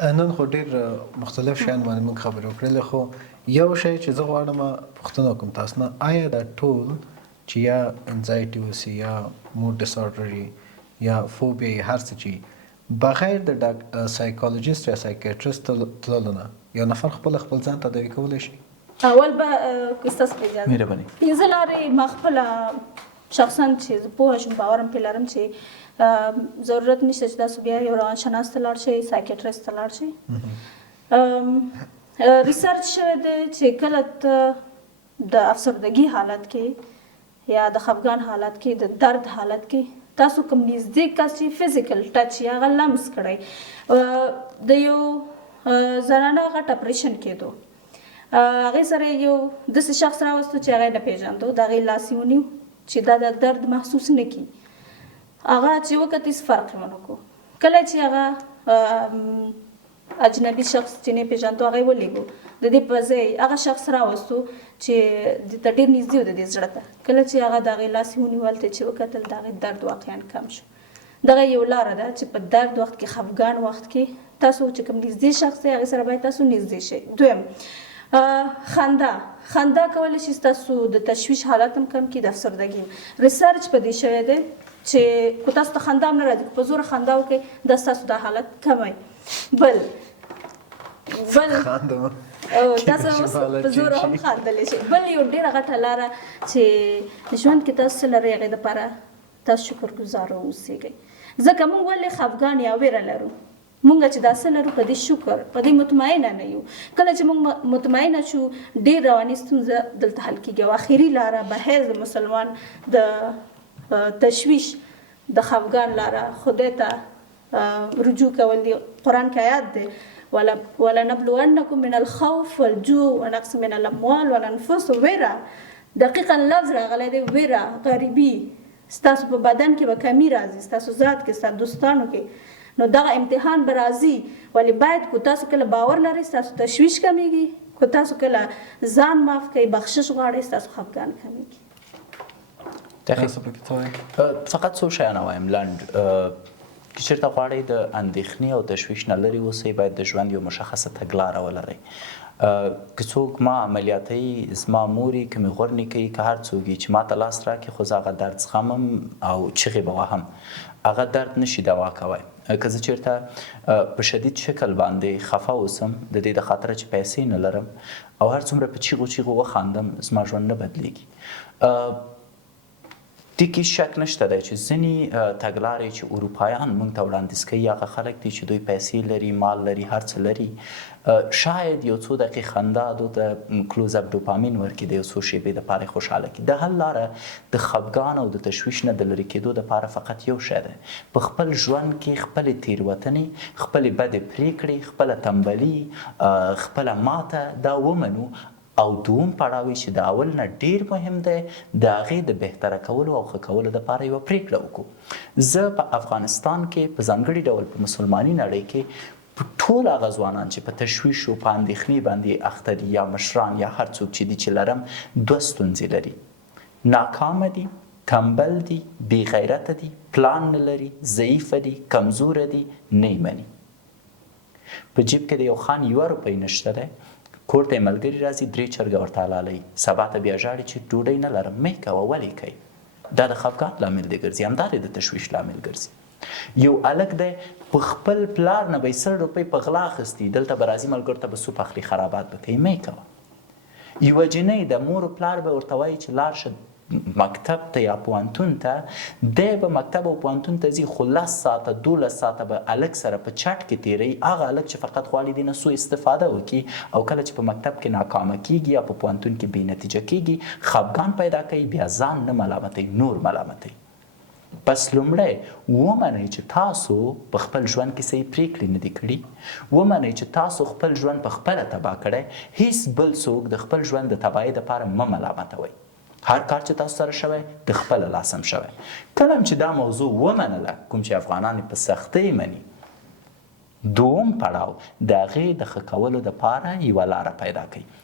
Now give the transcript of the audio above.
نن خو ډېر مختلف شیان باندې موږ خبرې وکړلې، خو یو شی چې زه غواړم پوښتنه وکړم تاسو نه، آیا دا ټول چې یا انزایټي اوسي یا موډ ډسارډر یا فوبیا یې هر څه چې بغیر د سایکالوجیست یا سایکیټریست تللو نه یو نفر خپل ځان تداوي کولی شي؟ اول به که ستاسو په اجازه مهرباني. پنځه لارې ما خپله شخصا چې زه پوهه شوم باور مې پرې لرم چې ضرورت نشته چې تاسو بیا یو روانشناس ته لاړ شئ، سایکیټریست ته لاړ شئ. ریسرچ شوی دی چې کله ته د افسردګي حالت کې یا د خفګان حالت کې د درد حالت کې تاسو کوم نږدې کس چې فزیکل ټچ یا هغه لمس کړی د یو زنانه غټ اپریشن کېدو هغې سره یو داسې شخص راوستو چې هغه یې نه پېژاندو د هغې لاس یې ونیو چې دا د درد محسوس نه کړي. هغه چې وکت هېڅ فرق یې ونه کړو. کله چې هغه اجنبي شخص چې نه پېژاندو هغه یې ولېږو د دې په ځای هغه شخص راوستو چې د ته ډېر نږدې و د دې زړه ته. کله چې هغه د هغې لاس یې ونیو هلته چې وکتل د هغې درد واقعا کم شو. دغه یو لاره ده چې په درد وخت کې خفګان وخت کې تاسو چې کوم نږدې شخص دی هغې سره باید تاسو نږدې شئ. دویم خندا کولی شي ستاسو د تشویش حالت هم کم کړي، د افسردګي. ریسرچ په دې شوی دی چې که تاسو ته خندا هم نه راځي که په زوره خندا وکړئ دا ستاسو دا حالت کمی. بل تاسو اوس په زوره هم خندلی شئ. بل یو ډېره غټه لاره چې ژوند کې تاسو څه لرئ هغې دپاره تاسو شکرګزاره واوسېږئ. ځکه موږ ولې خفګان یا ویره لرو؟ مونږ چې دا څه لرو په دې شکر په دې مطمئنه نه یو. کله چې موږ مطمئنه شو ډېر رواني ستونزه دلته حل کېږي. او آخري لاره بهر د مسلمان د تشویش د خفګان لاره خدای ته رجوع کول دي. قرآن کې آیات دی ولنبلونکم من الخوف والجوع ونقص من الاموال والانفس. ویره دقیقا لفظ راغلی دی، ویره غریبي ستاسو په بدن کې به کمی راځي، ستاسو ذات کې ستاسو دوستانو کې. نو دغه امتحان به راځي، ولې باید که تاسو کله باور لرئ ستاسو تشویش کمیږي، که تاسو کله ځان معاف کوئ بخشش غواړئ ستاسو خفګان کمیږي. فقط څو شیان وایم لنډ. که چېرته غواړئ د اندېښنې او تشویش نه لرې اوسئ باید د ژوند یو مشخصه تګلاره ولرئ. که څوک ما عملیاتوي، زما موري که مې غورنې کوي، که هر څوک چې ما ته لاس راکړي خو زه هغه درد زغمم او چغې به وهم، هغه درد نشي دوا کوی. که زه چېرته په شدید شکل باندې خفه اوسم د دې د خاطره چې پیسې نه لرم او هر څومره په چیغو وخاندم زما ژوند نه بدلیږي. دې کې شک نشته دی چې ځینې تګلارې چې اروپایان موږ ته وړاندیز کوي هغه خلک دي چې دوی پیسې لري، مال لري، هر څه لري، شاید یو څو دقیقې خندا دو ته کلوز اپ ډوپامین ورکړي د یو څو شیبې دپاره خوشحاله کړي. د حل لاره د خفګان او د تشویش نه د لرې کېدو دپاره فقط یو شی دی، په خپل ژوند کې خپلې تېروتنې، خپلې بدې پرېکړې، خپله تنبلي، خپله ماته دا ومنو او دوم پړاو چې د اول نه ډیر مهم دی د هغې د بهتره کولو او ښه کولو دپاره یوه پرېکړه وکړو. زه په افغانستان کې په ځانګړي ډول په مسلماني نړۍ کې ټول هغه ځوانان چې په تشویشو په اندېښنې باندې اخته دي یا مشران یا هر څوک چې دي چې لرم دوه ستونزې لري. ناکامه دي، تنبل دي، بې غیرته دي، پلان نه لري، ضعیفه دي، کمزوره دي، نه یې مني. په جیب کې د یو خان یوه روپۍ نشته دی، کور ته یې ملګري راځي 3 چرګه ورته حلالوي، سبا ته بیا ژاړي چې ډوډۍ نه لرم. مه یې کوه، ولې کوي؟ دا د خفګان لامل دی ګرځي، همدا دی د تشویش لامل ګرځي. یو هلک دی په خپل پلار نه به یې 100 روپۍ په غلا اخیستي، دلته به راځي ملګرو ته به سوپ اخلي، خرابات به کوي. مه یې کوه. یوه جنۍ د مور و پلار به ورته وایي چې لاړ شه مکتب ته یا پوهنتون ته، دی به مکتب او پوهنتون ته ځي خو 10 ساعته 12 ساعته به هلک سره په چټ کې تېروي. هغه هلک چې فقط غواړي دې نه سوء استفاده وکړي او کله چې په مکتب کې ناکامه کیږي یا په پوهنتون کې بې نتیجه کیږي خفګان پیدا کوي، بیا ځان نه ملامتوي، نور ملامتوي. پس لومړی ومنئ چې تاسو په خپل ژوند کې صحیح پرېکړې نه دي کړي، ومنئ چې تاسو خپل ژوند په خپله تباه کړی، هیڅ بل څوک د خپل ژوند د تباهۍ دپاره مه ملامتوئ. هر کار چې تاسو سره شوی د خپله لاس هم شوی. کله چې دا موضوع ومنله، کوم چې افغانان په سختۍ مني، دوم پړاو د هغې د ښه کولو دپاره یوه لاره پیدا کوي.